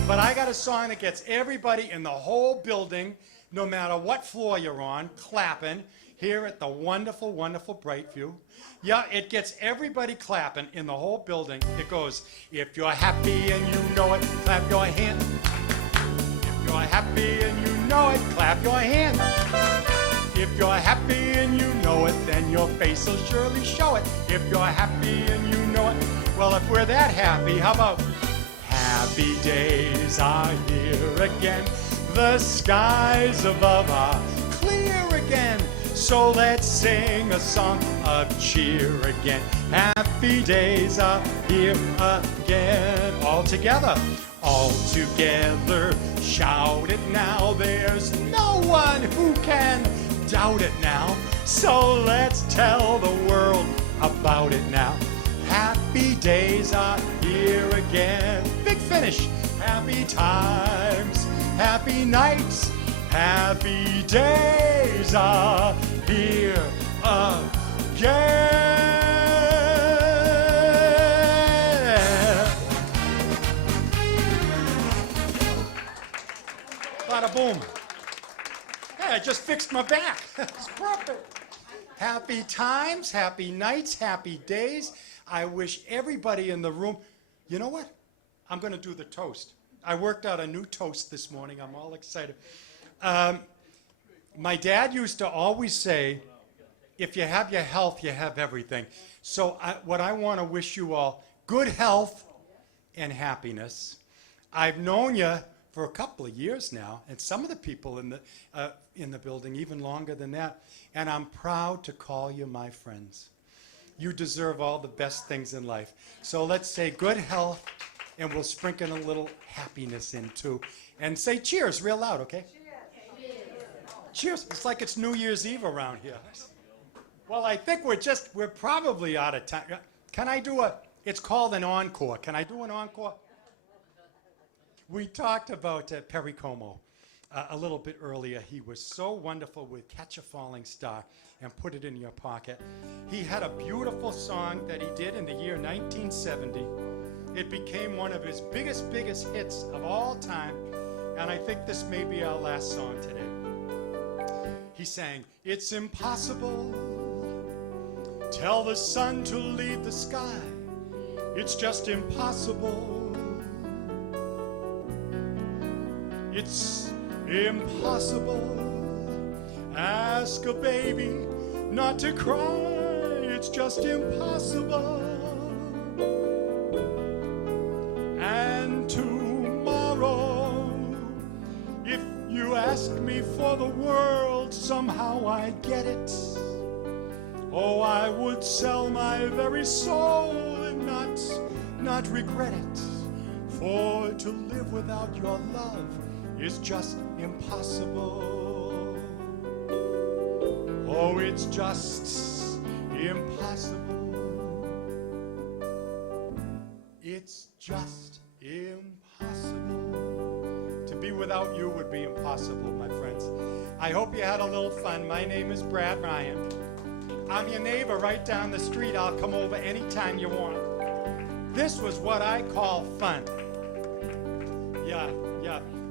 but I got a song that gets everybody in the whole building, no matter what floor you're on, clapping here at the wonderful, wonderful Brightview. Yeah, it gets everybody clapping in the whole building. It goes, if you're happy and you know it, clap your hand. If you're happy and you know it, clap your hand. If you're happy and you know it, then your face will surely show it. If you're happy and you know it, well, if we're that happy, how about happy days are here again. The skies above are clear again. So let's sing a song of cheer again. Happy days are here again. All together, shout it now. There's no one who can doubt it now. So let's tell the world about it now. Happy days are here again. Big finish. Happy times, happy nights, happy days are here again. Bada boom. Hey, I just fixed my back. It's perfect. Happy times, happy nights, happy days. I wish everybody in the room, you know what? I'm going to do the toast. I worked out a new toast this morning. I'm all excited. My dad used to always say, if you have your health, you have everything. So what I want to wish you all, good health and happiness. I've known you for a couple of years now, and some of the people in the building even longer than that, and I'm proud to call you my friends. You deserve all the best things in life. So let's say good health, and we'll sprinkle a little happiness in too. And say cheers real loud, okay? Cheers. Cheers. It's like it's New Year's Eve around here. Well, I think we're probably out of time. Can I do it's called an encore. Can I do an encore? We talked about Perry Como a little bit earlier. He was so wonderful with Catch a Falling Star and Put It in Your Pocket. He had a beautiful song that he did in the year 1970. It became one of his biggest hits of all time, and I think this may be our last song today. He sang, "It's impossible, tell the sun to leave the sky. It's just impossible. It's impossible, ask a baby not to cry. It's just impossible. And tomorrow, if you ask me for the world, somehow I'd get it. Oh, I would sell my very soul and not regret it. For to live without your love is just impossible. Oh, it's just impossible. It's just impossible. To be without you would be impossible, my friends. I hope you had a little fun. My name is Brad Ryan. I'm your neighbor right down the street. I'll come over anytime you want. This was what I call fun. Yeah.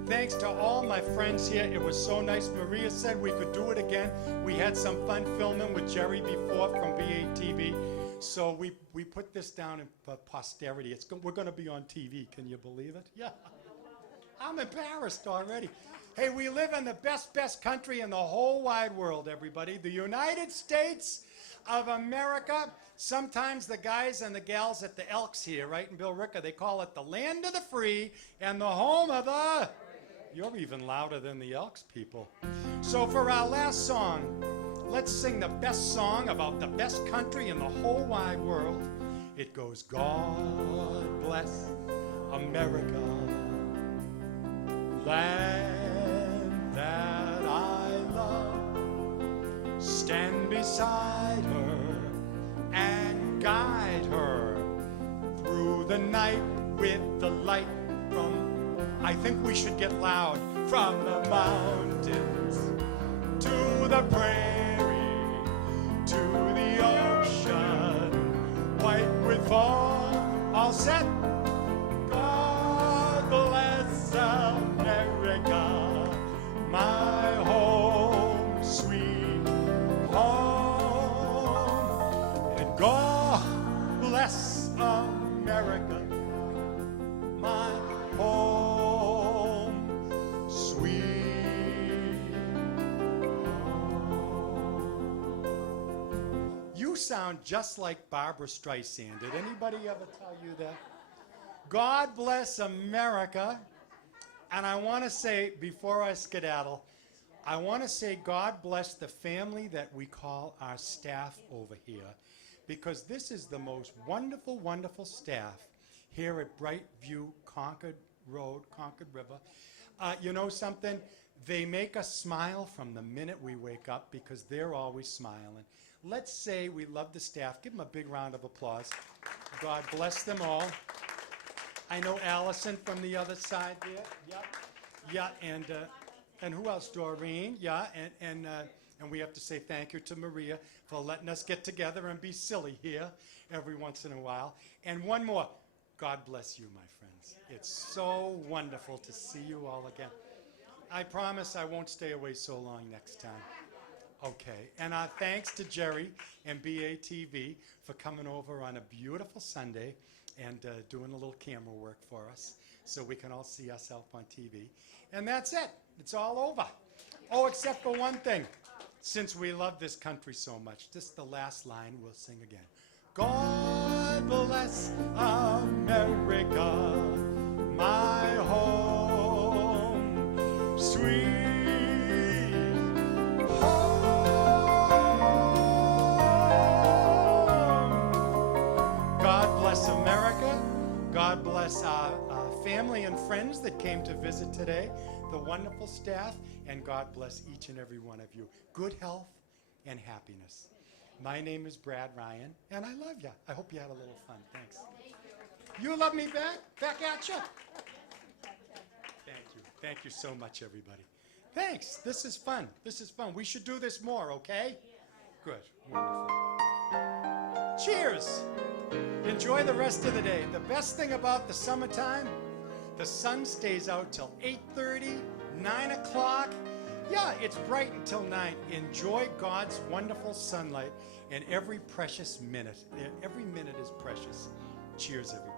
Thanks to all my friends here. It was so nice. Maria said we could do it again. We had some fun filming with Jerry before from BATV. So we put this down for posterity. We're going to be on TV. Can you believe it? Yeah. I'm embarrassed already. Hey, we live in the best country in the whole wide world, everybody. The United States of America. Sometimes the guys and the gals at the Elks here, right in Billerica, they call it the land of the free and the home of the... You're even louder than the Elks people. So for our last song, let's sing the best song about the best country in the whole wide world. It goes, God bless America, land that I love. Stand beside her and guide her through the night with the light from, I think we should get loud, from the mountains to the prairie, to the ocean, white with foam, all set. God bless America, my home, sweet home. And God bless America, my home, sweet home. You sound just like Barbara Streisand. Did anybody ever tell you that? God bless America. And I want to say, before I skedaddle, I want to say God bless the family that we call our staff over here, because this is the most wonderful, wonderful staff here at Brightview-Concord River. You know something? They make us smile from the minute we wake up because they're always smiling. Let's say we love the staff. Give them a big round of applause. God bless them all. I know Allison from the other side there. Yeah, and who else? Doreen. Yeah, and we have to say thank you to Maria for letting us get together and be silly here every once in a while. And one more. God bless you, my friends. It's so wonderful to see you all again. I promise I won't stay away so long next time. Okay, and our thanks to Jerry and BATV for coming over on a beautiful Sunday and doing a little camera work for us so we can all see ourselves on TV. And that's it. It's all over. Oh, except for one thing. Since we love this country so much, this is the last line we'll sing again. God bless America, my home, sweet home. God bless America. God bless our family and friends that came to visit today, the wonderful staff, and God bless each and every one of you. Good health and happiness. My name is Brad Ryan, and I love you. I hope you had a little fun. Thanks. You love me back? Back at you. Thank you. Thank you so much, everybody. Thanks. This is fun. This is fun. We should do this more, okay? Good. Wonderful. Cheers. Enjoy the rest of the day. The best thing about the summertime, the sun stays out till 8:30, 9 o'clock. Yeah, it's bright until 9. Enjoy God's wonderful sunlight and every precious minute. Every minute is precious. Cheers, everybody.